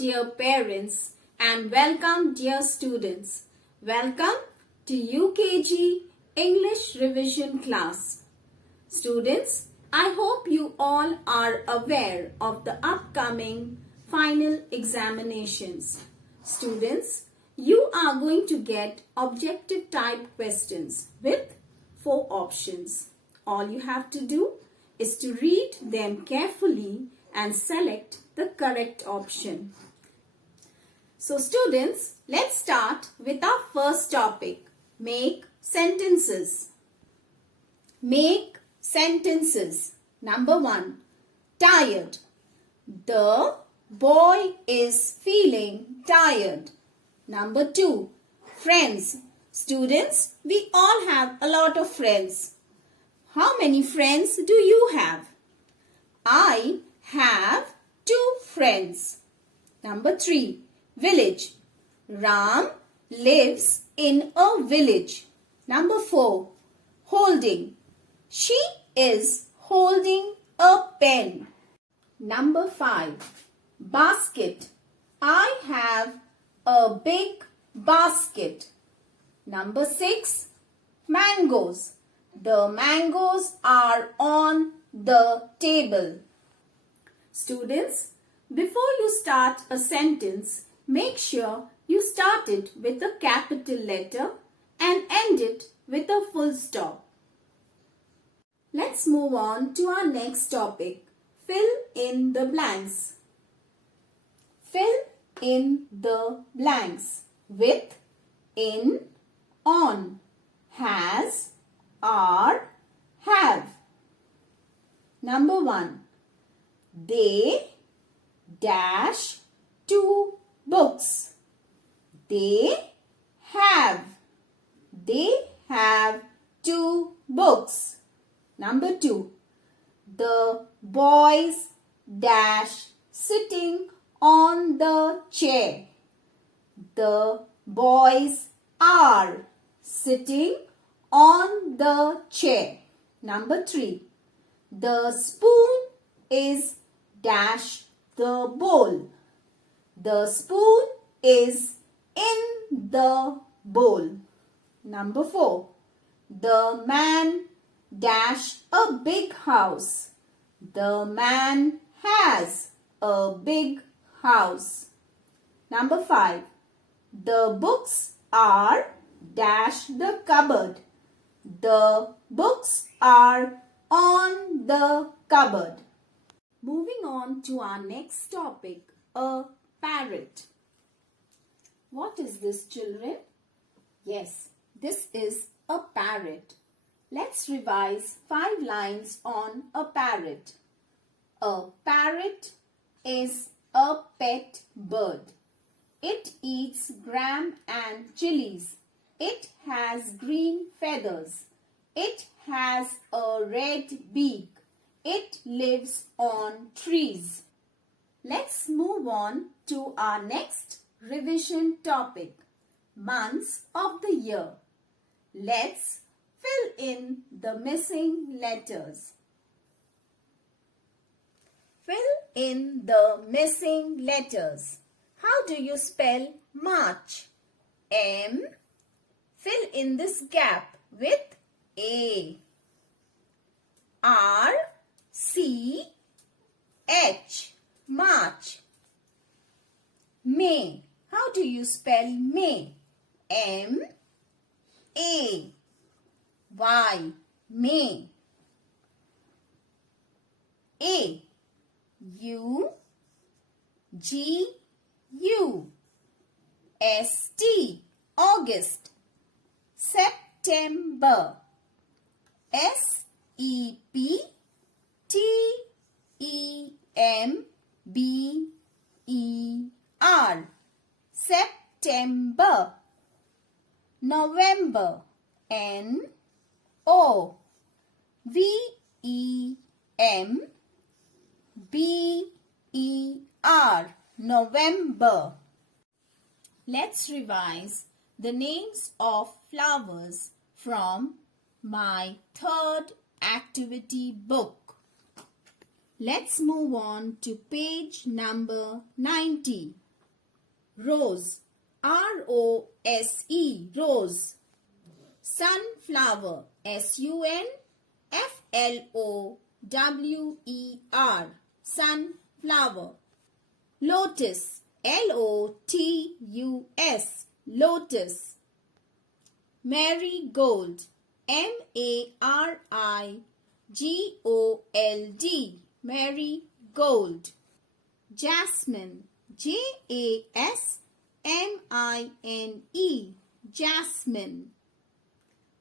dear parents, and welcome dear students. Welcome to UKG English revision class. Students, I hope you all are aware of the upcoming final examinations. Students, you are going to get objective type questions with 4 options. All you have to do is to read them carefully and select the correct option. So students, let's start with our first topic. Make sentences. Make sentences. Number 1. Tired. The boy is feeling tired. Number 2. Friends. Students, we all have a lot of friends. How many friends do you have? I have 2 friends. Number 3. Village. Ram lives in a village. Number 4. Holding. She is holding a pen. Number 5. Basket. I have a big basket. Number 6. Mangoes. The mangoes are on the table. Students, before you start a sentence, make sure you start it with a capital letter and end it with a full stop. Let's move on to our next topic. Fill in the blanks. Fill in the blanks with in, on, has, are, have. Number 1. They dash 2 books. They have 2 books. Number 2. The boys dash sitting on the chair. The boys are sitting on the chair. Number 3. The spoon is dash the bowl. The spoon is in the bowl. Number 4. The man dash a big house. The man has a big house. Number 5. The books are dash the cupboard. The books are on the cupboard. Moving on to our next topic, a parrot. What is this, children? Yes, this is a parrot. Let's revise 5 lines on a parrot. A parrot is a pet bird. It eats gram and chilies. It has green feathers. It has a red beak. It lives on trees. Let's move on to our next revision topic, months of the year. Let's fill in the missing letters. Fill in the missing letters. How do you spell March? M. Fill in this gap with A. R. C. H. March. May. How do you spell May? M. A. Y. May. A. U. G. U. S. T. August. September. S. E. P. T. E. M. B. E. R. September. November. N. O. V. E. M. B. E. R. November. Let's revise the names of flowers from my 3rd activity book. Let's move on to page number 90. Rose, R-O-S-E, rose. Sunflower, S-U-N-F-L-O-W-E-R, sunflower. Lotus, L-O-T-U-S, lotus. Marigold, M-A-R-I-G-O-L-D, marigold. Jasmine, J-A-S-M-I-N-E, jasmine.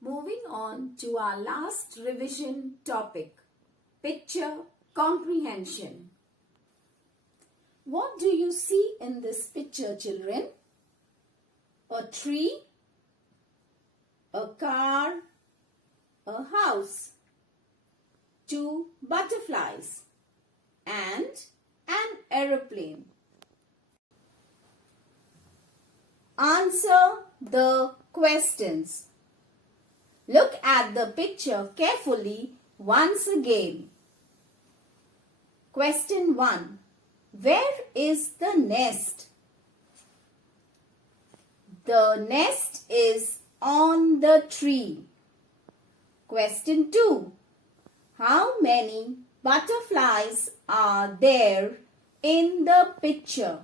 Moving on to our last revision topic, picture comprehension. What do you see in this picture, children? A tree, a car, a house, two butterflies, and an aeroplane. Answer the questions. Look at the picture carefully once again. Question 1. Where is the nest? The nest is on the tree. Question 2. How many butterflies are there in the picture?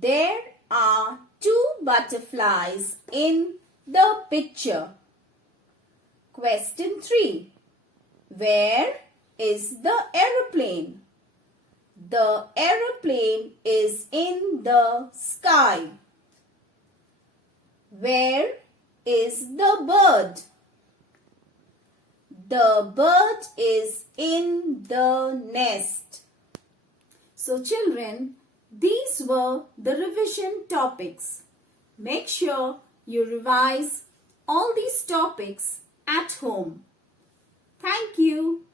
There are 2 butterflies in the picture. Question 3. Where is the aeroplane? The aeroplane is in the sky. Where is the bird? The bird is in the nest. So children, these were the revision topics. Make sure you revise all these topics at home. Thank you.